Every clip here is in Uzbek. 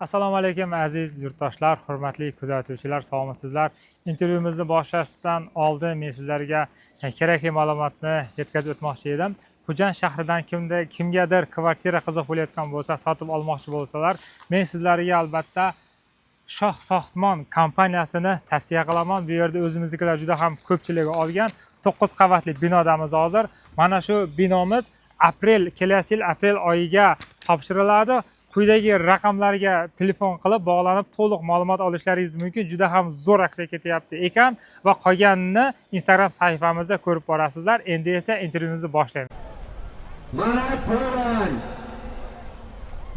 Assalomu alaykum aziz yurtdoshlar, hurmatli kuzatuvchilar, sog'misizlar. Intervyuimizni boshlashdan oldin men sizlarga kerakli ma'lumotni yetkazib o'tmoqchi edim. Xo'jand shahridan kimgadir kvartira qiziq bo'layotgan bo'lsa, sotib olmoqchi bo'lsalar, men sizlarga albatta Shoh Soxtmon kompaniyasini tavsiya qilaman. Bu yerda o'zimiznikilar juda ham ko'pchiligi olgan 9 qavatli binodamiz hozir. Mana shu binomiz kelasi yil aprel oyiga topshiriladi. Quyidagi raqamlarga telefon qilib bog'lanib to'liq ma'lumot olishlaringiz mumkin. Juda ham zo'r aksiya ketyapti ekan va qolganini Instagram sahifamizda ko'rib borasizlar. Endi esa intervyumizni boshlaymiz. Mana Poland.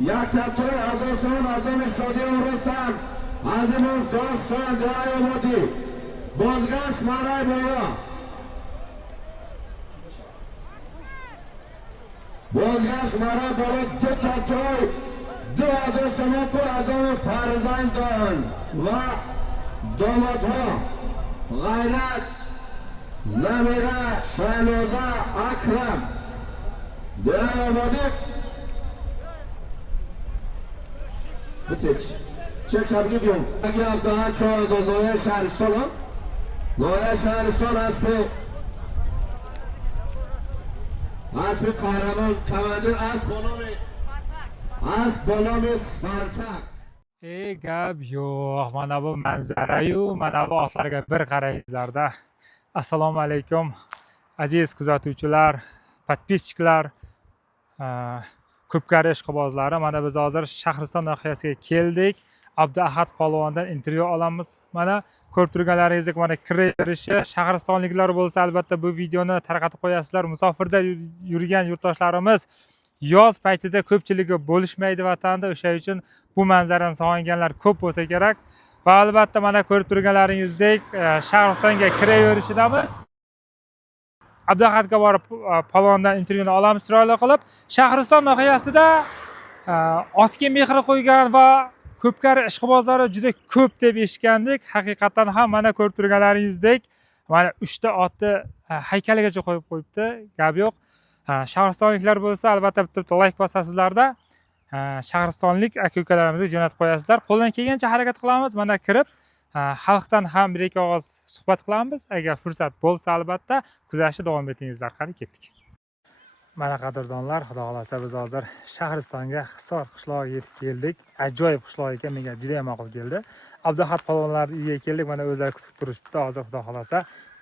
Yakatoy azoson azami shodiy urasam. Azimov Doston Dayomodi. Bozgash Maray bola. Bozgash Maray bola Yakatoy Azosona pul azami farzandon va domatho G'ayrat Zamira Shaynoza Akram Dayomodi. Bitirch. Çek şabki biyom. Agar daha çoğu da Loya Şahriston. Loya Şahriston aspi kahraman komandir Bonomi Spartak. Gap yo'q. Mana bu manzara-yu, mana bu otlarga bir qarangizlarda. Assalomu alaykum aziz kuzatuvchilar, podpischiklar, ko'pkari ishqibozlari. Mana biz hozir Shahriston nahiyasiga keldik. Abduahad polvondan intervyu olamiz. Mana ko'rib turganlaringizdek, mana kiraverishi. Shahristonliklar bo'lsa albatta bu videoni tarqatib qo'yasizlar. Musofirda yurgan yurtdoshlarimiz yoz paytida ko'pchiligi bo'lishmaydi vatanda. O'sha uchun bu manzarani sog'inganlar ko'p bo'lsa kerak. Va albatta mana ko'rib turganlaringizdek, Shahristonga kiraverishidamiz. Abduahadga borib polvondan intervyuni olamiz chiroyli qilib. Shahriston nahiyasida otga mehr qo'ygan va ko'pkari ishqibozlari juda ko'p deb eshitgandik. Haqiqatan ham mana ko'rib turganlaringizdek, mana 3 ta otni haykaligacha qo'yib qo'yibdi. Gap yo'q. Shahristonliklar bo'lsa albatta bitta like bosasizlarda. Shahristonlik aka-ukalarimizga jo'natib qo'yasizlar. Qo'ldan kelgancha harakat qilamiz. Mana kirib xalqdan ham bir-ikki og'iz suhbat qilamiz. Agar fursat bo'lsa albatta kuzatishda davom etingizlar. Qani ketdik. Mana qadrdonlar, xudo xolasa biz hozir Shahristonga Hisor qishlog'iga yetib keldik. Ajoyib qishloq ekan, menga juda ham ma'qul keldi. Abduahad polvonlarning uyiga keldik. Mana o'zlari kutib turishibdi. Hozir xudo xolasa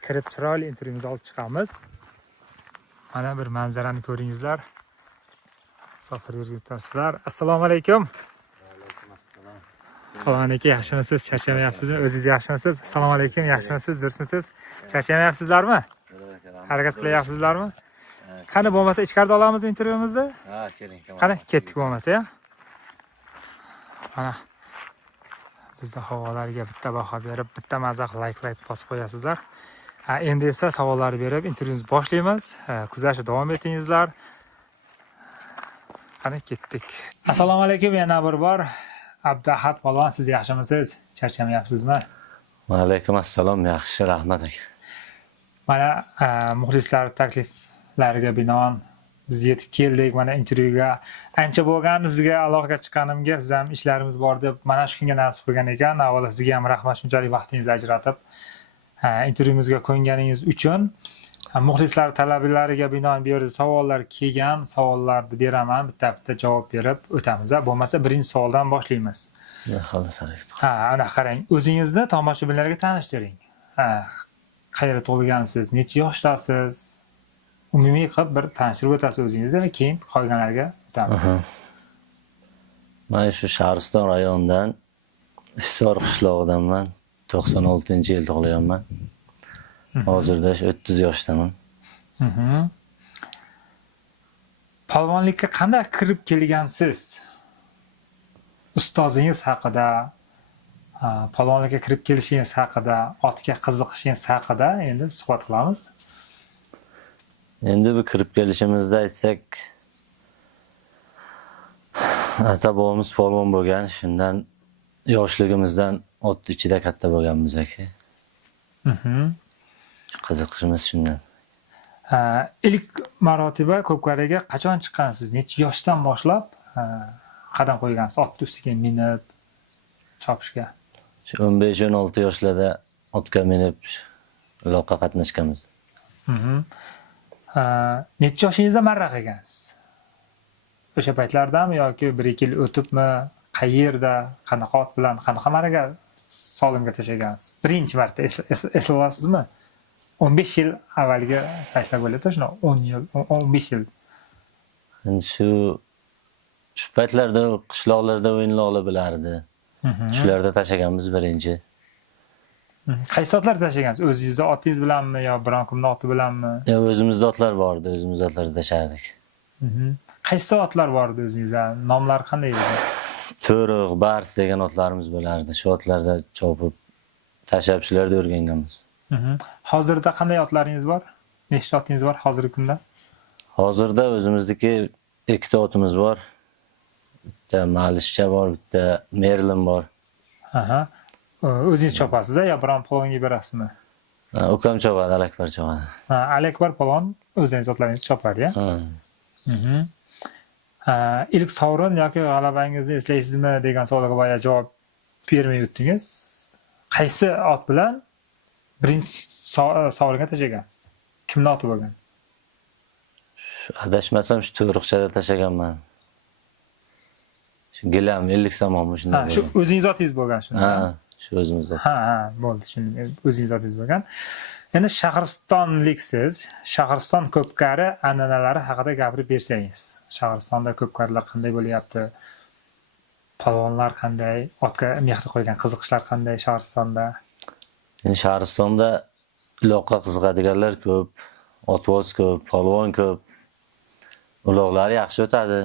kirib chiroyli intervyumizni olib chiqamiz. Mana bir manzarani ko'ringizlar. Musofir yurtdoshlar, assalomu alaykum. Polvon aka, yaxshimisiz? Charchamayapsizmi? O'zingiz yaxshimisiz? Assalomu alaykum, yaxshimisiz? Durustmisiz? Charchamayapsizlarmi? Harakat qilyapsizlarmi? Qani bo'lmasa ichkarida olamizmi intervyumizni? Ha, keling. Qani ketdik bo'lmasa-ya. Mana bizning havolarga bitta baho berib, bitta mazax like bosib qo'yasizlar. Endi esa savollar berib intervyumizni boshlaymiz. Kuzatishda davom etingizlar. Qani ketdik. Assalomu alaykum yana bir bor. Abduahad polvon, siz yaxshimisiz? Charchamayapsizmi? Va alaykum assalom, yaxshi, rahmat aka. Mana muxlislar takliflariga binoan biz yetib keldik. Mana intervyuga ancha bo'lgandi, sizga aloqaga chiqqanimga, siz ham ishlarimiz bor deb mana shu kunga nasib qilgan ekan. Avvalo sizga ham rahmat, shunchalik vaqtingizni ajratib intervyumizga qo'yganingiz uchun. Muxlislar talablariga binoan bu yerda savollar kelgan, savollarni beraman, bitta javob berib o'tamiz. Bo'lmasa birinchi savoldan boshlaymiz. Xolos, harakat. Ana qarang, o'zingizni tomoshabinlarga tanishtiring. Qayerda tug'ilgansiz, necha yoshdasiz? Umumiy qilib bir tanishtirib o'tasiz o'zingizni va keyin qolganlarga o'tamiz. Men shu Shahriston rayonidan Hisor qishlog'idanman. 96-yil tug'ilganman. Hozirda 30 yoshdaman. Polvonlikka qanday kirib kelgansiz? Ustozingiz haqida, polvonlikka kirib kelishingiz haqida, otga qiziqishingiz haqida endi suhbat qilamiz. Endi bu kirib kelishimizda aytsak, ata-bobomiz polvon bo'lgan, shundan yoshligimizdan ot ichida katta bo'lganmiz aka. Qiziqishimiz shundan. İlk marotaba Ko'pkariga qachon chiqqansiz? Necha yoshdan boshlab qadam qo'ygansiz? Ot ustiga minib chopishga. Shu 15-16 yoshlarda otga minib uloqqa qatnashganmiz. Necha yoshingizda marra qilgansiz? O'sha paytlardami yoki 1-2 yil o'tibmi? Qayerda, qanaqa ot bilan, qanaqa marraga solimga tashagansiz? Birinchi marta eslay olasizmi? 15 yil avvalgi paytlar bo'ladi, shuna 10 yil, 15 yil. Endi shu paytlarda qishloqlarda o'yinlar bilardi. Shularda tashaganmiz birinchi. Qaysi otlar tashagansiz? O'zingizda otingiz bilanmi yo biron kimning oti bilanmi? O'zimizda otlar bordi, o'zimiz otlarda tashardik. Qaysi otlar bor edi o'zingizda? Nomlari qanday edi? To'riq, bars degan otlarimiz bo'lardi. Shu otlarda chopib tashab shularda o'rganganmiz. Hozirda qanday otlaringiz bor? Nechta otingiz bor hozirgi kunda? Hozirda o'zimizniki 2 ta otimiz bor. Bitta Malishcha bor, bitta Merlin bor. O'zingiz chopasiz yo biron polvonga berasizmi? Ukam chopadi, Alakbar chopadi. Alakbar polvon o'zingiz otlaringizni chopadi-ya? Ilk sovrin yoki g'alabangizni eslaysizmi degan savolga boya javob bermay o'tdingiz. Qaysi ot bilan birinchi sovringa tashagansiz? Kimning oti bo'lgan? Adashmasam shu To'riqchada tashaganman. Shu gilam 50 samonmi shunday. Shu o'zingiz otingiz bo'lgan shuni. Shu o'zimiz ot. Bo'ldi, tushundim. O'zingiz otingiz bo'lgan. Endi Shahristonliksiz, Shahriston ko'pkari an'analari haqida gapirib bersangiz. Shahristonda ko'pkarilar qanday bo'lyapti? Polvonlar qanday? Otga mehr qo'ygan qiziqishlar qanday Shahristonda? Endi Shahristonda uloqqa qiziqadiganlar ko'p, otvoz ko'p, polvon ko'p. Uloqlar yaxshi o'tadi.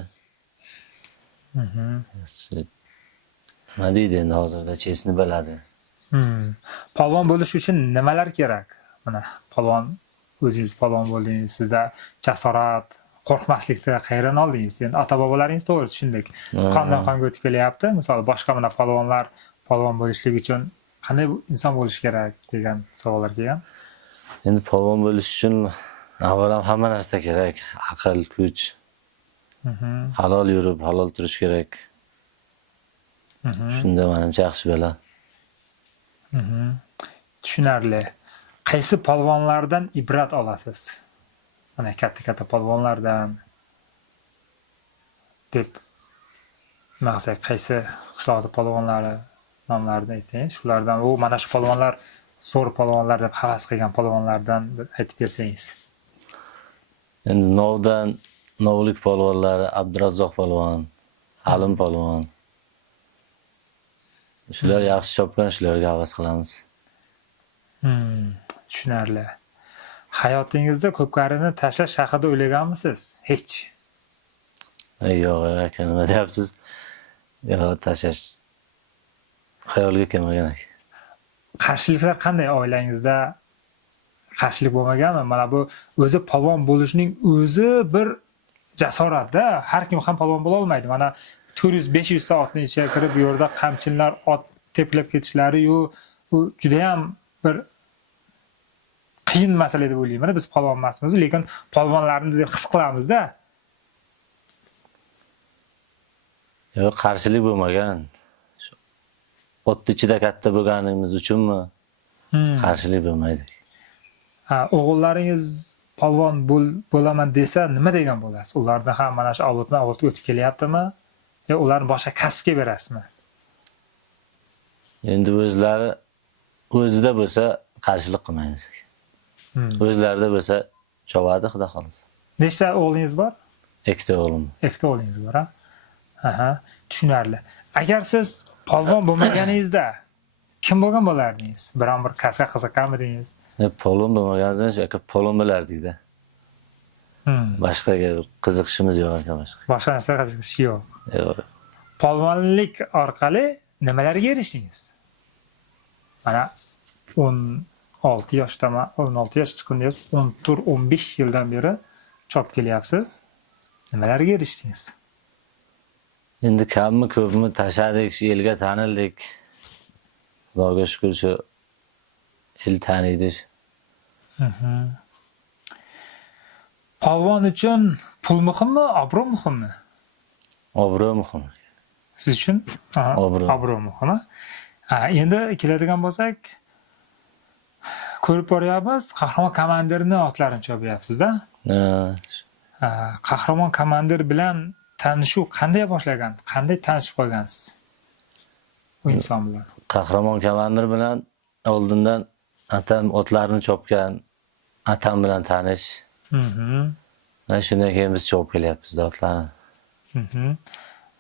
Nima deydi endi hozirda chesni biladi. Polvon bo'lish uchun nimalar kerak? Mana polvon, o'zingiz polvon bo'ldingiz, sizda jasorat, qo'rqmaslikni qayerdan oldingiz? Endi ota-bobolaringiz to'g'ri tushundik. Qondan qonga o'tib kelyapti. Misol boshqa mana polvonlar polvon bo'lishlik uchun qanday inson bo'lish kerak degan savollar kelgan. Endi polvon bo'lish uchun avvalo hamma narsa kerak. Aql, kuch. Halol yurib, halol turish kerak. Shunda menimcha yaxshi bo'ladi. Tushunarli. Qaysi polvonlardan ibrat olasiz? Mana katta polvonlardan deb maqsad qaysi qishloqda polvonlari nomlarini aytsangiz, shulardan mana shu polvonlar zo'r polvonlar deb havas qilgan polvonlardan aytib bersangiz. Endi Novlik polvonlari Abdurazzoq polvon, Halim polvon. Shular yaxshi chopgan, shularga havas qilamiz. Tushunarli. Hayotingizda ko'pkarini tashlash haqida o'ylaganmisiz? Hech. Yo'q, aka, nima deyapsiz? Yo'q, tashlash xayolga kelmagan aka. Qarshiliklar qanday oilangizda? Qarshilik bo'lmaganmi? Mana bu o'zi polvon bo'lishning o'zi bir jasorat-da. Har kim ham polvon bo'la olmaydi. Mana 400-500 ta otning ichiga kirib, bu yerda qamchinlar ot teplab ketishlari-yu, bu juda ham bir qiyin masala deb o'ylayman. Biz polvon emasmiz, lekin polvonlarni deb his qilamiz-da. Yo'q, qarshilik bo'lmagan. Ot ichida katta bo'lganimiz uchunmi? Qarshilik bo'lmaydi. O'g'illaringiz polvon bo'laman desa, nima degan bo'lasiz? Ularni ham mana shu avloddan avlodga o'tib kelyaptimi? Yo ularni boshqa kasbga berasizmi? Endi o'zida bo'lsa qarshilik qilmaymiz. O'zlarida bo'lsa chovadi, xudo xolisa. Nechta o'g'lingiz bor? 2 ta o'g'lim. 2 ta o'g'lingiz bor, ha? Tushunarli. Agar siz polvon bo'lmaganingizda kim bo'lgan bo'lardingiz? Biron bir kasbga qiziqqanmidingiz? Polvon bo'lmaganingizda shu aka polvon bo'lardik-da. Boshqaga qiziqishimiz yo'q aka, boshqa. Boshqa narsaga qiziqish yo'q. Yo'q. Polvonlik orqali nimalarga erishdingiz? Mana 16 yoshdaman, 16 yosh chiqdingiz, 14-15 yildan beri chop kelyapsiz. Nimalarga erishdingiz? Endi kammi ko'pmi tashadik, shu elga tanildik. Xudoga shukr, shu el taniydi. Polvon uchun pul muhimmi, obro' muhimmi? Obro' muhim. Siz uchun Obro'. obro' muhim. Endi keladigan bo'lsak, ko'rib boryapmiz, qahramon komandirni otlarini chopyapsiz-da. Qahramon komandir bilan tanishuv qanday boshlagan? Qanday tanishib qolgansiz? Bu inson bilan. Qahramon komandir bilan oldindan atam otlarni chopgan, atam bilan tanish. Shundan keyin biz chopib kelyapmiz otlarni.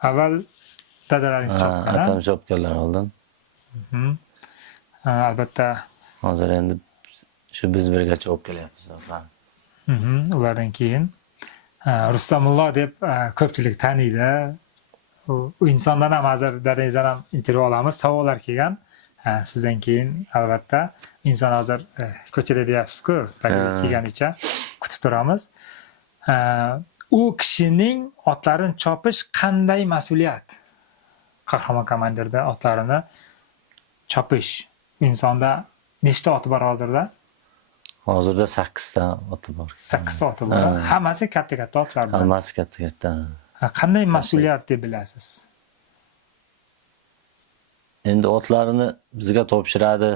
Avval dadalaringiz chopgan. Atam chopganlar oldin. Albatta, Hozir endi shu biz birga chopib kelyapmiz otlarni. ulardan keyin Rustamullo deb ko'pchilik taniydi. U insondan ham hozir dadangizdan ham intervyu olamiz, savollar kelgan. Sizdan keyin albatta inson hozir ko'chada deyapsiz-ku, kelganicha kutib turamiz. U kishining otlarini chopish qanday mas'uliyat? Qahramon komandirda otlarini chopish. Insonda nechta oti bor hozirda? Hozirda 8 ta oti bor. 8 ta oti bor. Hammasi katta-katta otlar bor. Hammasi katta-katta. Qanday mas'uliyat deb bilasiz? Endi otlarini bizga topshiradi.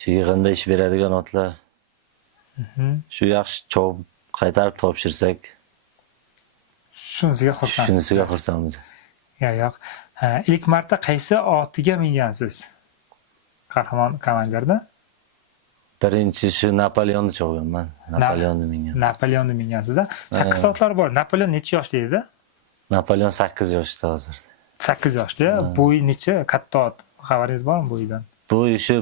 Shu yig'inda ish beradigan otlar. Shu yaxshi chopib qaytarib topshirsak, Shunisiga xursandsiz. shunisiga xursandmiz. Yo'q. Ilk marta qaysi otiga mingansiz? Qahramon komandirda? Birinchi shu Napoleonni chopganman. Napoleonni mingan. Napoleonni mingansiz-a? 8 otlar bor. Napoleon necha yoshda edi? Napoleon 8 yoshda hozir. 8 yoshda. Bo'yi necha? Katta ot. Xabaringiz bormi bo'yidan? Bu ishi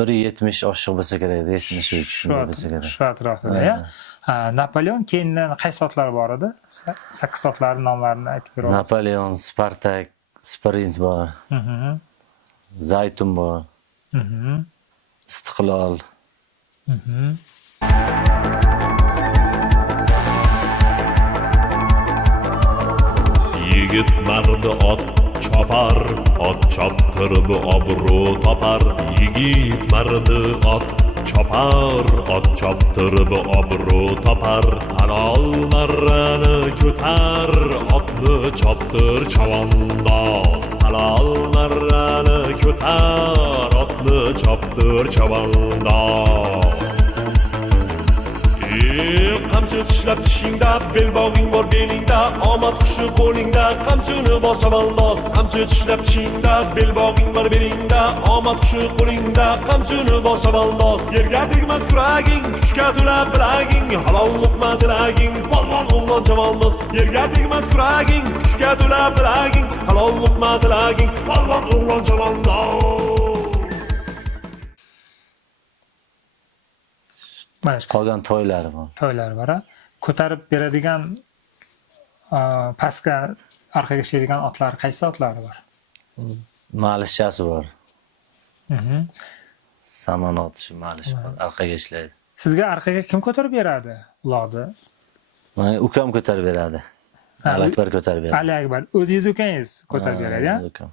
1.70 oshiq bo'lsa kerak, 73 shunday bo'lsa kerak. Shu atrofida. Napoleon keyindan qaysi otlar bor edi? 8 otlarning nomlarini aytib berasiz. Napoleon, Spartak, Sprint bor. Zaytun bor. Istiqlol. Yigit mardi ot chopar, ot choptirib obro' topar. Yigit mardi ot chopar, ot choptirib obro' topar. Halol marrani ko'tar, otni choptir chavandoz. Halol marrani ko'tar, otni choptir chavandoz. Qamchi tishlab tishingda, belbog'ing bor belingda, omad qushi qo'lingda, qamchini bos chavandoz. Qamchi tishlab tishingda, belbog'ing bor belingda, omad qushi qo'lingda, qamchini bos chavandoz. Yerga tegmas kuraging, kuchga to'la bilaging, halol luqma tilaging, polvon o'g'lon chavandoz. Yerga tegmas kuraging, kuchga to'la bilaging, halol luqma tilaging, polvon o'g'lon chavandoz. Mana shu Qolgan to'ylari bor. to'ylar bor. Ko'tarib beradigan pastga orqaga ishlaydigan otlar qaysi otlari bor? Malishchasi bor. Samonot shu malish bor, orqaga ishlaydi. Sizga orqaga kim ko'tarib beradi uloqni? Menga ukam ko'tarib beradi. Ali Akbar ko'tarib beradi. Ali Akbar, o'zingiz ukangiz ko'tarib beradi-ya? Ukam.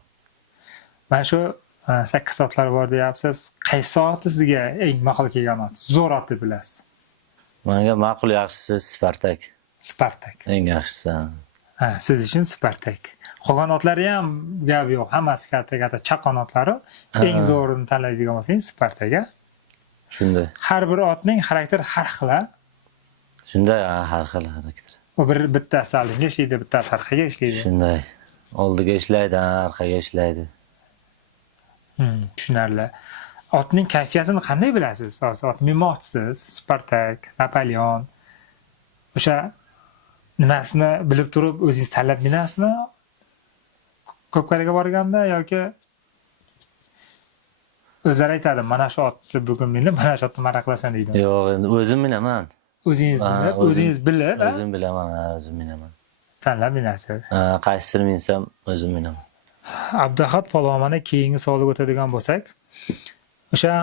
Mana shu 8 otlar bor deyapsiz. Qaysi oti sizga eng ma'qul kelgan ot? Zo'r ot deb bilasiz. Menga ma'qul yaxshisi Spartak. Spartak. Eng yaxshisi. Siz uchun Spartak. Qolgan otlari ham gap yo'q. Hammasi katta-katta chaqon otlari. Eng zo'rini tanlaydigan bo'lsangiz Spartak-a. Shunday. Har bir otning xarakteri har xil. Shunday, har xil xarakter. U bittasi oldinga ishlaydi, bittasi orqaga ishlaydi. Shunday. Oldiga ishlaydi, orqaga ishlaydi. Tushunarli. Otning kayfiyatini qanday bilasiz? Ot minmoqchisiz, Spartak, Napoleon. O'sha nimasini bilib turib o'zingiz tanlab minasizmi? Ko'pkariga borganda yoki o'zlari aytadi, mana shu otni bugun minib, mana shu otni maraqlasan deydi. Yo'q, endi o'zim minaman. O'zingiz bilib, o'zingiz bilib, O'zim bilaman, o'zim minaman. tanlab minasiz. Qaysini minsam o'zim minaman. Abduhaq polvonga keyingi savolga o'tadigan bo'lsak, o'sha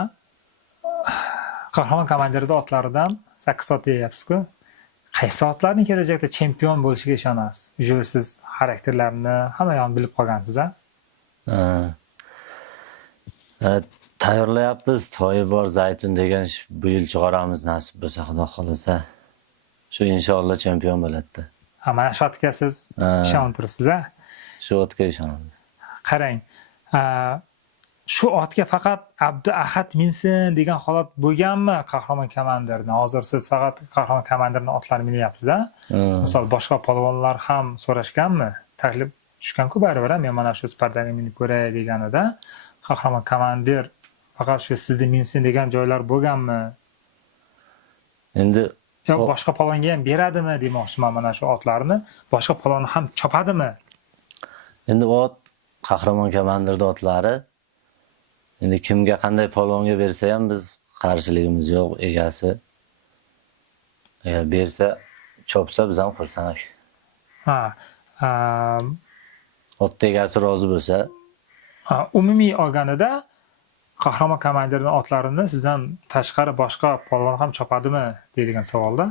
Qahramon komandirda otlaridan 8 ot deyapsiz-ku. Qaysi otlarning kelajakda chempion bo'lishiga ishonasiz? O'sha siz xarakterlarini hamma yoqni bilib qolgansiz-a? Tayyorlayapmiz. Toyi bor Zaytun degan bu yil chiqaramiz nasib bo'lsa, Xudo xolasa. Shu inshaalloh chempion bo'ladi. Mana shu otga siz ishonib turibsiz-a? shu otga ishonamiz. Qarang, shu otga faqat Abdu Ahad minsin degan holat bo'lganmi Qahramon komandirni? Hozir siz faqat Qahramon komandirning otlarini minyapsiz-a? Misol boshqa polvonlar ham so'rashganmi? Taklif tushgan-ku baribir, men mana shu Spartaga minib ko'ray deganida, Qahramon komandir faqat shu sizni minsin degan joylar bo'lganmi? Endi Yo boshqa polvonga ham beradimi demoqchiman mana shu otlarni. Boshqa polvon ham chopadimi? endi ot Qahramon komandirning otlari endi kimga qanday polvonga bersa ham biz qarshiligimiz yo'q, egasi. Agar bersa, chopsa biz ham xursand. Ha, Ot egasi rozi bo'lsa, umumiy olganida Qahramon komandirning otlarini sizdan tashqari boshqa polvon ham chopadimi deyilgan savolda.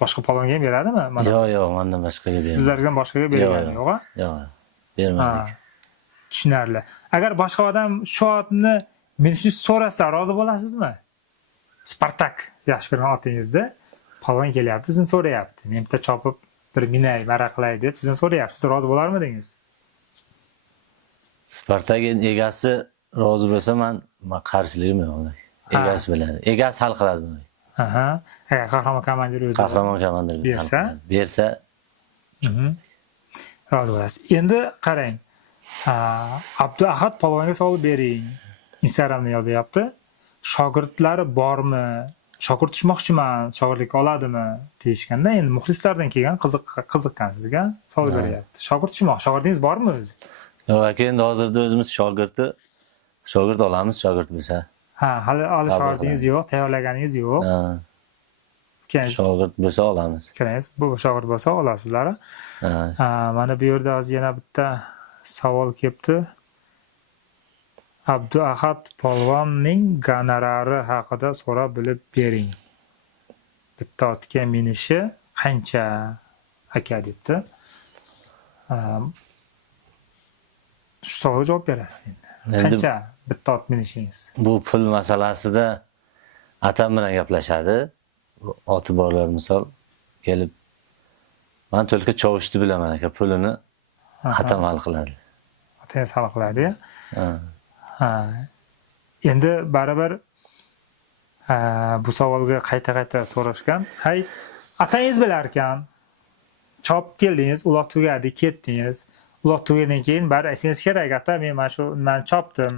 Boshqa polvonga ham beradimi? yo'q, mendan boshqaga bermaydi. Sizlarga boshqaga bergan yo'q-a? Yo'q, bermaydi. Tushunarli. Agar boshqa odam shu otni minishni so'rasa, rozi bo'lasizmi? Spartak yaxshi ko'rgan otingizda polvon kelyapti, sizni so'rayapti. Men bitta chopib bir minay, maraqlay deb sizdan so'rayapti. Siz rozi bo'larmidingiz? Spartak egasi rozi bo'lsa, men qarshiligim yo'q. Egasi biladi. Egasi hal qiladi buni. Aha. Agar Qahramon komandir o'zi Qahramon komandir bersa, rozi bo'lasiz. Endi qarang. Abdu Ahad polvonga savol bering. Instagramda yozyapti. Shogirdlari bormi? Shogird tushmoqchiman, shogirdlikka oladimi deyishganda, endi muxlislardan kelgan qiziqqan sizga savol beryapti. Shogird tushmoq, shogirdingiz bormi o'zi? yo'q, aka, endi hozirda o'zimiz shogird olamiz, shogird bo'lsa. Hali shogirdingiz yo'q, tayyorlaganingiz yo'q. Shogird bo'lsa olamiz. Qarangiz, bu shogird bo'lsa olasizlar. Mana bu yerda hozir yana bitta savol kelibdi. Abdu Ahad polvonning gonorari haqida so'rab bilib bering. Bitta otga minishi qancha aka debdi. Shu savolga javob berasiz endi. Qancha bitta ot minishingiz? Bu pul masalasida atam bilan gaplashadi. Oti borlar misol kelib, men to'lka chovushni bilaman aka, pulini atam hal qiladi. Atangiz hal qiladi-ya? Endi baribir bu savolga qayta so'rashgan. Hay, atangiz bilar ekan. Chop keldingiz, uloq tugadi, ketdingiz. Uloq tugadan keyin bari aytingiz kerak, ata, men chopdim.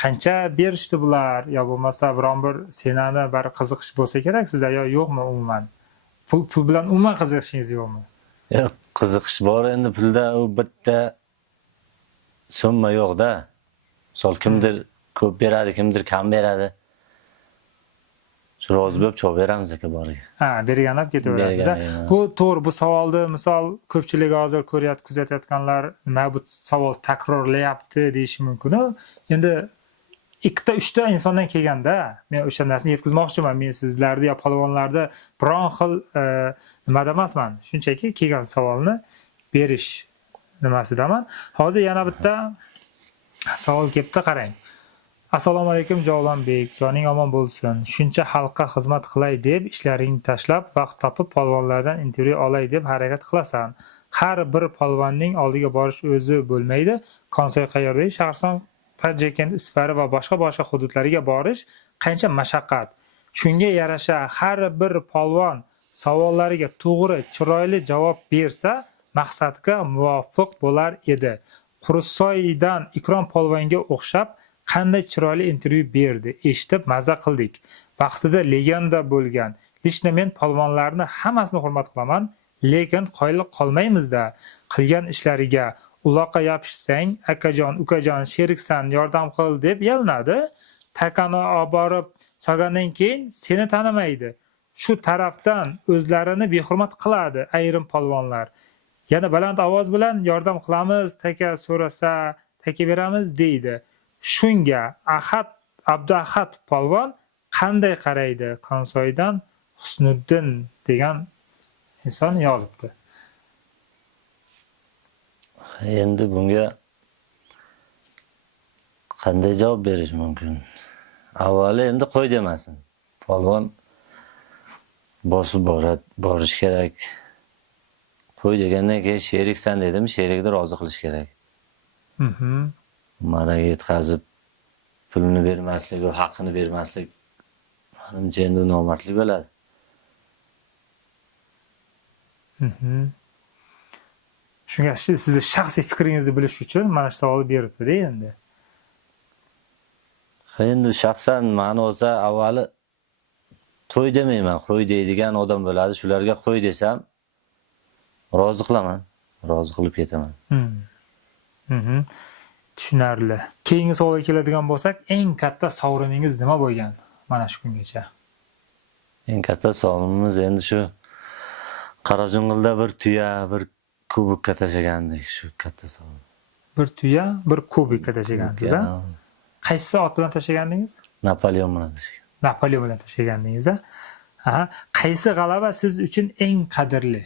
Qancha berishdi bular yo bo'lmasa biron bir senani bari qiziqish bo'lsa kerak sizda yo yo'qmi umuman? Pul bilan umuman qiziqishingiz yo'qmi? Yo'q, qiziqish bor, endi pulda u bitta summa yo'q-da. Misol kimdir ko'p beradi, kimdir kam beradi. Shu rozi bo'lib chop beramiz aka boriga. Berganlar ketaverasiz. Bu to'g'ri, bu savolni misol ko'pchilik hozir ko'ryapti, kuzatayotganlar nima bu savol takrorlayapti deyishi mumkin. Endi ikkita, uchta insondan kelganda men o'sha narsani yetkazmoqchiman. Men sizlarni yo polvonlarda biron xil nimada emasman. Shunchaki kelgan savolni berish nimasidaman. Hozir yana bitta savol kelibdi, qarang. Assalomu alaykum Javlonbek, joning omon bo'lsin. Shuncha xalqqa xizmat qilay deb ishlaringni tashlab, vaqt topib polvonlardan intervyu olay deb harakat qilasan. Har bir polvonning oldiga borish o'zi bo'lmaydi. Konsoy qayerda? Shaharson, Tajikiston, Isfari va boshqa hududlariga borish qancha mashaqqat. Shunga yarasha har bir polvon savollariga to'g'ri, chiroyli javob bersa, maqsadga muvofiq bo'lar edi. Qurusoydan Ikrom polvonga o'xshab qanday chiroyli intervyu berdi, eshitib maza qildik. Vaqtida legenda bo'lgan. Lishna men polvonlarni hammasini hurmat qilaman, lekin qoyil qolmaymiz-da. Qilgan ishlariga uloqqa yopishsang, akajon, ukajon, sheriksan, yordam qil deb yalinadi. Takani olib borib solgandan keyin seni tanimaydi. Shu tarafdan o'zlarini behurmat qiladi ayrim polvonlar. Yana baland ovoz bilan yordam qilamiz, taka so'rasa, taka beramiz deydi. Shunga Abdu Ahad polvon qanday qaraydi? Konsoydan Husniddin degan inson yozibdi. Endi bunga qanday javob berish mumkin? Avvalo endi qo'y demasin. Polvon bosib borish kerak. To'y degandan keyin sheriksan dedim, sherikni rozi qilish kerak. Mana yetkazib pulini bermaslik, haqqini bermaslik menimcha endi nomardlik bo'ladi. Shunga sizni shaxsiy fikringizni bilish uchun mana shu savolni beribdi-da endi. Endi shaxsan ma'ni olsa avvali to'y demayman, qo'y deydigan odam bo'ladi. Shularga qo'y desam rozi qilaman, rozi qilib ketaman. Tushunarli. Keyingi savolga keladigan bo'lsak, eng katta sovriningiz nima bo'lgan mana shu kungacha? Eng katta sovrinimiz endi shu Qarajung'ilda bir tuya, bir kubikka tashagandik, shu katta sovrin. Bir tuya, bir kubikka tashagansiz, ha? Qaysi ot bilan tashagandingiz? Napoleon bilan tashagan. Napoleon bilan tashagandingiz, ha? Aha. Qaysi g'alaba siz uchun eng qadrli?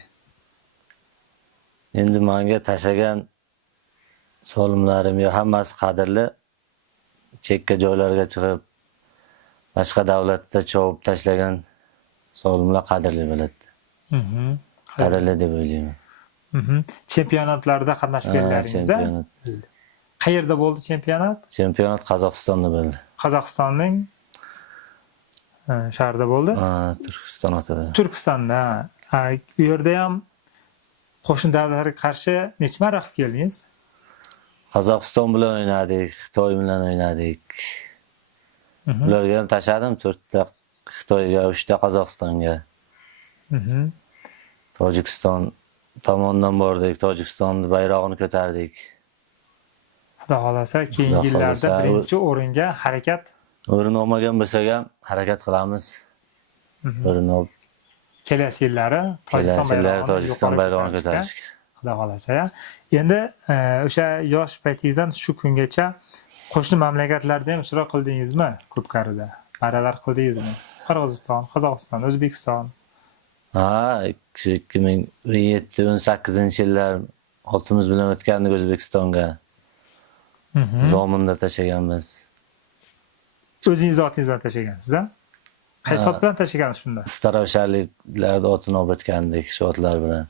Endi menga tashagan sovrinlarim hammasi qadrli. Chekka joylarga chiqib, boshqa davlatda chopib tashlagan sovrinlar qadrli bo'ladi. Qadrli deb o'ylayman. Chempionatlarda qatnashib keldingiz, ha? Qayerda bo'ldi chempionat? Chempionat Qozog'istonda bo'ldi. Qozog'istonning shahrida bo'ldi? Turkiston otida. Turkistonda. U yerda ham qo'shni davlatlarga qarshi necha marra qilib keldingiz? Qozog'iston bilan o'ynadik, Xitoy bilan o'ynadik. Ularga ham tashadim, 4 ta Xitoyga, 3 ta Qozog'istonga. Tojikiston tomondan bordik, Tojikistonning bayrog'ini ko'tardik. Xudo xolasa, keyingi yillarda birinchi o'ringa harakat o'rin olmagan bo'lsak ham harakat qilamiz. O'rin olib kelasi yillari Tojikiston bayrog'ini ko'tarishga. Xudo xolasa. Endi o'sha yosh paytingizdan shu kungacha qo'shni mamlakatlarda ham ishtirok qildingizmi? Ko'pkarida marralar qildingizmi? Qirg'iziston, Qozog'iston, O'zbekiston. 2017-18-yillar otimiz bilan o'tgandik O'zbekistonga. Zominda tashaganmiz. O'zingiz otingiz bilan tashagansiz, ha? Qaysi ot bilan tashagansiz shunda? Starovsharliklarda otini olib o'tgandik, shu otlar bilan.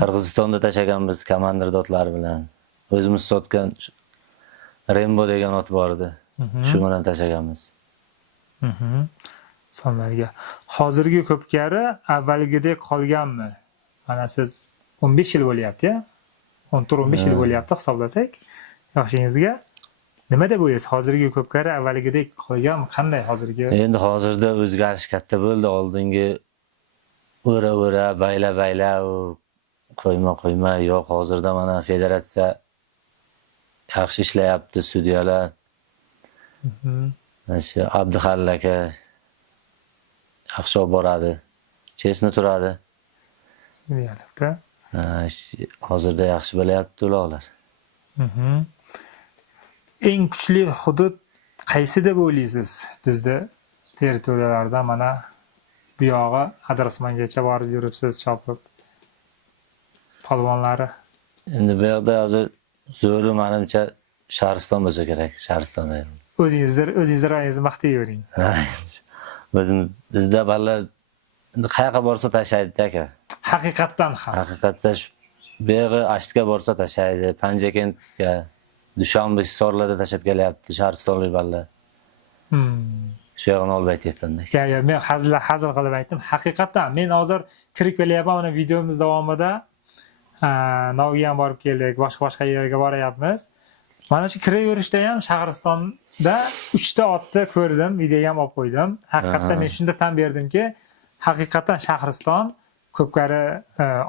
Qirg'izistonda tashaganmiz komandir otlari bilan. O'zimiz sotgan Rembo degan ot bor edi. Shu bilan tashaganmiz. Sonlarga. Hozirgi ko'pkari avvalgidek qolganmi? Mana siz 15 yil bo'lyapti-ya? 14-15 yil bo'lyapti hisoblasak. Yoshingizga nima deb o'ylaysiz? Hozirgi ko'pkari avvalgidek qolganmi? Qanday hozirgi? Endi hozirda o'zgarish katta bo'ldi. Oldingi o'ra, bayla, qo'yma. Yo'q, hozirda mana federatsiya yaxshi ishlayapti, sudyalar. Shu Abduxalil aka yaxshi olib boradi. Chesni turadi. Deyapti. Hozirda yaxshi bo'layapti ular. Eng kuchli hudud qaysi deb o'ylaysiz? Bizda territoriyalarda mana bu yog'i Adrasmangacha borib yuribsiz, chopib polvonlari. Endi bu yoqda hozir zo'ri menimcha Shahriston bo'lsa kerak, Shahristonda. O'zingizlar ra'yingizni maqtayvering. Bizda bolalar qayerga borsa tashlaydi aka. Haqiqatdan ham. Haqiqatda bu yerga Ashtga borsa tashlaydi, Panjakentga, Dushanbe, Hissorlarda tashab kelyapti Shahristonlik bolalar. Shu yoqni olib aytyapman. Yo'q, men hazil qilib aytdim. Haqiqatdan men hozir kirib kelyapman, mana videomiz davomida Novga ham borib keldik, boshqa yerga boryapmiz. Mana shu kiraverishda ham Shahristonda 3 ta otni ko'rdim, videoga ham olib qo'ydim. Haqiqatdan men shunda tan berdimki, haqiqatdan Shahriston ko'pkari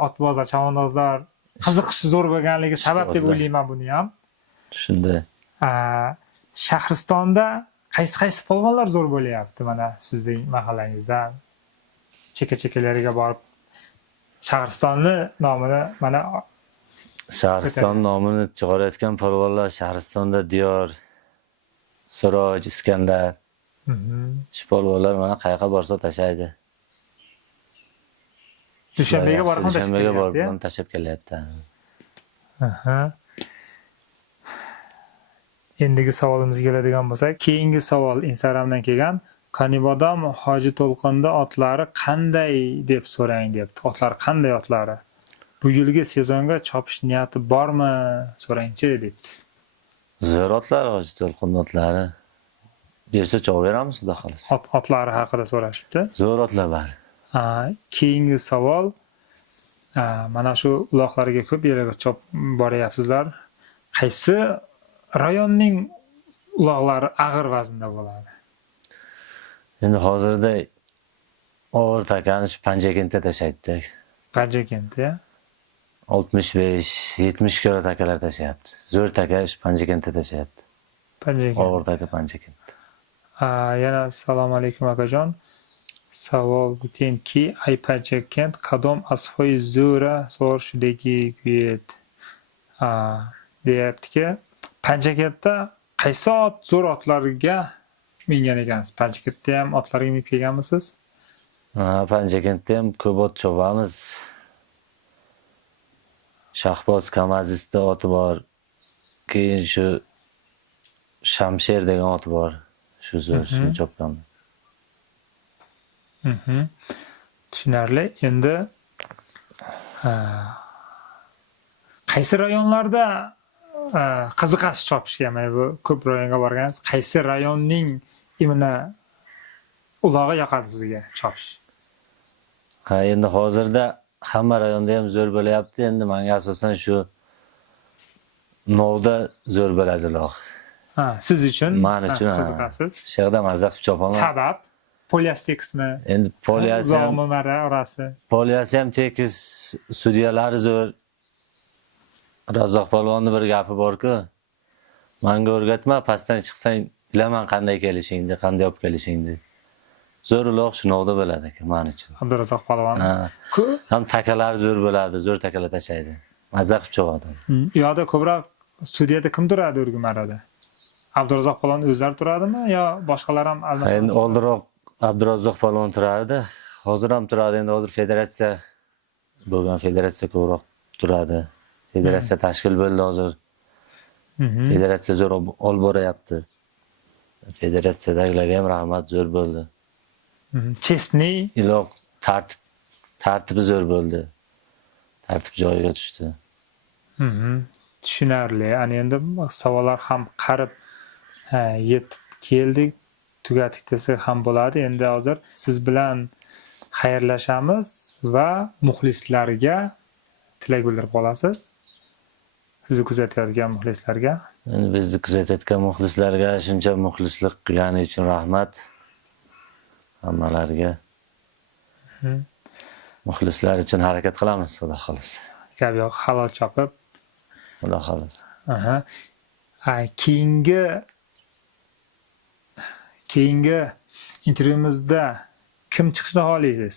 otbozlar, chavandozlar qiziqishi zo'r bo'lganligi sabab deb o'ylayman buni ham. Shunday. Shahristonda qaysi polvonlar zo'r bo'lyapti mana sizning mahallangizdan? Cheka-chekalariga borib Shahristonni nomini mana Shahriston nomini chiqarayotgan polvonlar Shahristonda Diyor, Siroj, Iskandar. Shu polvonlar mana qayerga borsa tashlaydi. Dushanbega borib tashab kelyapti. Endigi savolimizga keladigan bo'lsak, keyingi savol Instagramdan kelgan. Kanibodam Hoji To'lqinda otlari qanday deb so'rang debdi. Otlar qanday otlari? Bu yilgi sezonga chopish niyati bormi? So'rangchi debdi. Zo'r otlar, hoji to'lqin otlari. Bersa chop beramiz, xudo xohlasa. Otlari haqida so'rashibdi. Zo'r otlar bari. Keyingi savol, mana shu uloqlarga ko'p yerga chop boryapsizlar. Qaysi rayonning uloqlari og'ir vaznda bo'ladi? Endi hozirda og'ir takani shu Panjakentda tashlaydik. Panjakentda 65-70 kilo takalar tashlayapti. Zo'r taka shu Panjakentda tashlayapti. Panjakent. Og'ir taka Panjakentda. Yana assalomu alaykum akajon. Savol butenki ay Panjakent qadom asfoy zo'ra so'r shudagi guyet. Deyaptiki, Panjakentda qaysi ot zo'r otlarga mingan ekansiz? Panjakentda ham otlarga minib kelganmisiz? Panjakentda ham ko'p ot chopamiz. Shahboz Kamazisda oti bor. Keyin shu Shamsher degan ot bor. Shu zo'r, shuni chopganmiz. Tushunarli. Endi qaysi rayonlarda qiziqasiz chopishga? Mana bu ko'p rayonga borgansiz. Qaysi rayonning imini ulog'i yoqadi sizga chopish? Endi hozirda hamma rayonda ham zo'r bo'layapti. Endi menga asosan shu Novda zo'r bo'ladi ulog'. Siz uchun? Men uchun qiziqasiz. Shu yerda mazza qilib chopaman. Sabab Polyastekismi? Endi Polyas ham orasi. Polyas ham tekis, sudyalari zo'r. Razzoq polvonni bir gapi bor-ku. Menga o'rgatma, pastdan chiqsang bilaman qanday kelishingni, qanday olib kelishingni. Zo'r uloq shu Novda bo'ladi men uchun. Abdurazzoq polvon. Ham takalari zo'r bo'ladi, zo'r takalar tashlaydi. Mazza qilib chopadi. U yoqda ko'proq studiyada kim turadi Urgumarada? Abdurazzoq polvon o'zlari turadimi yo boshqalar ham almashadi? Endi oldinroq Abdurazzoq polvon turardi. Hozir ham turadi. Endi hozir federatsiya bo'lgan, federatsiya ko'proq turadi. Federatsiya tashkil bo'ldi hozir. Federatsiya zo'r olib boryapti. Federatsiyadagilarga ham rahmat, zo'r bo'ldi. Chestniy Iloq tartibi zo'r bo'ldi. Tartib joyiga tushdi. Tushunarli. Ana endi savollar ham qarib yetib keldik, tugatik desa ham bo'ladi. Endi hozir siz bilan xayrlashamiz va muxlislarga tilak bildirib qolasiz. Sizni kuzatayotgan muxlislarga. Endi bizni kuzatayotgan muxlislarga shuncha muxlislik qilgani uchun rahmat. Hammalarga. Muxlislar uchun harakat qilamiz, xudo xohlasa. Gap yo'q, halol chopib. Xudo xohlasa. Keyingi intervyumizda kim chiqishni xohlaysiz?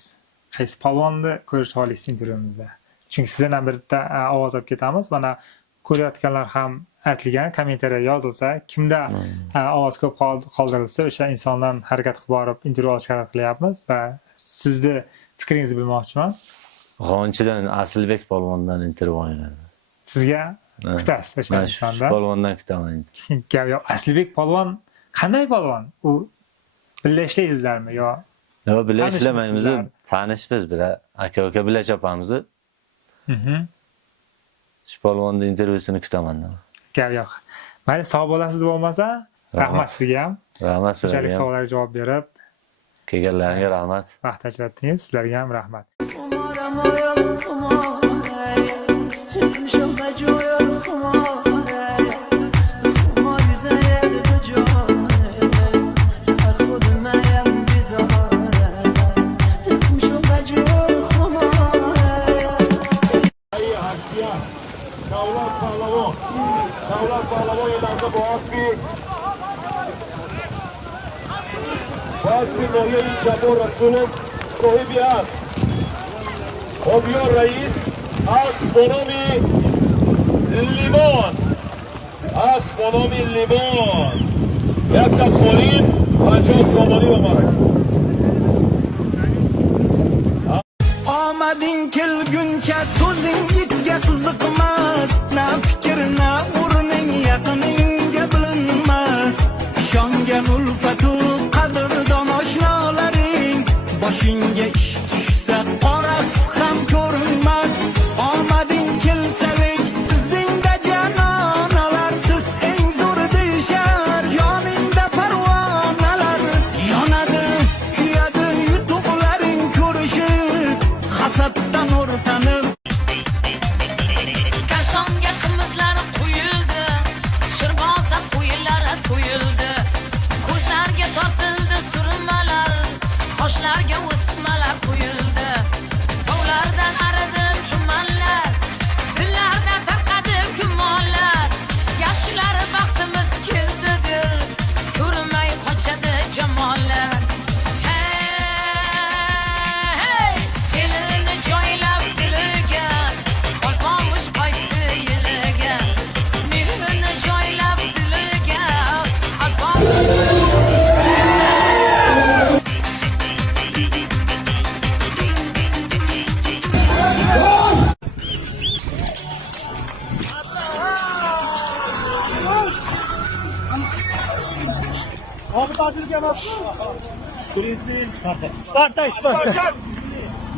Qaysi polvonni ko'rishni xohlaysiz intervyumizda? Chunki sizdan ham bitta ovoz olib ketamiz. Mana ko'rayotganlar ham aytilgan, kommentariyada yozilsa, kimda ovoz ko'p qoldirilsa, o'sha insondan harakat qilib borib intervyu olishga harakat qilyapmiz va sizni fikringizni bilmoqchiman. G'onchidan Aslbek polvondan intervyu olinadi. Sizga kutasiz o'sha insondan. Polvondan kutaman. Gap yo'q. Aslbek polvon qanday polvon? U birga ishlaysizlarmi yo? Yo'q, birga ishlamaymiz. Tanishmiz, bilan aka-uka birga chopamiz. Shu polvonni intervyusini kutaman. Gap yo'q. Mayli, sog' bo'lasiz bo'lmasa, rahmat sizga ham. Rahmat sizga. Bunchalik savollarga javob berib, kelganlaringga rahmat. Vaqt ajratdingiz. Sizlarga ham rahmat. نویه جبور رسولم صاحبی است آبیار رئیس از بنام لیمان یک تقالیم 50 سامانی بمارک Omading kelguncha so'zing itga qiziqmas, na fikr na o'rning yaqiningga bilinmas. Ishongan ulfatu qadrdon oshnolaring boshingga ish tushsa qorasi ham ko'rinmas.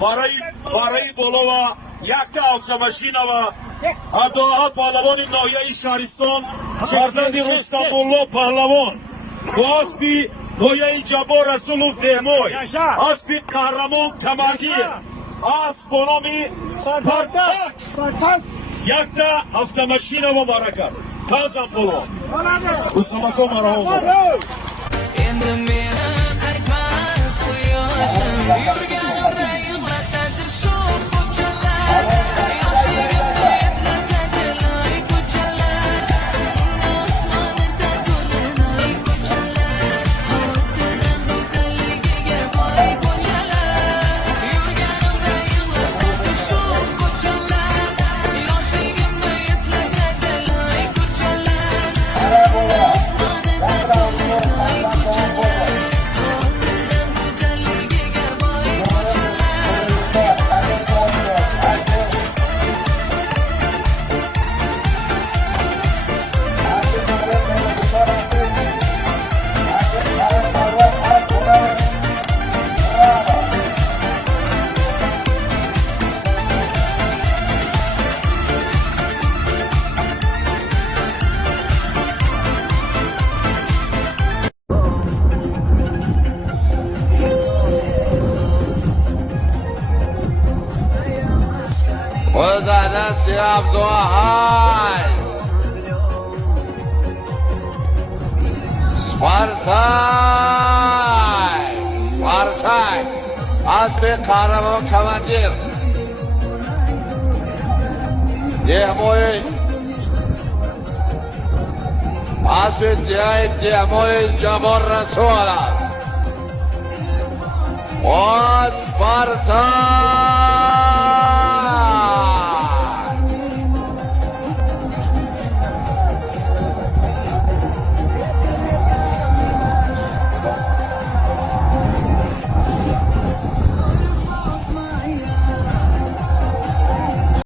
Вараи Болова, якта автомашинава, Абдуллаҳ паҳлавони ноҳияи Шаҳристон, фарзанди Рустамулло паҳлавон, бо аспи ноҳияи Ҷаббор Расулов Деҳмой, аспи Қаҳрамон Камандир, асп бо номи Спартак, якта автомашинава мара кард. Тазам полвон. Усамако мараҳо мара. Endi meni qaytmas quyoshim yurganimda yig'latadir shu ko'chalar yoshligimni eslatadi loy ko'chalar tunda osmonida to'lin ko'chalar xotiram go'zalligiga boy ko'chalar yurganimda yig'latadir shu ko'chalar yoshligimni eslatadi loy ko'chalar tunda osmonida to'lin O'zanasi Abduhay Spartak aspi Qahramon Komandir Dehmoy aspi Dehmoy Ҷаббор Расулов Spartak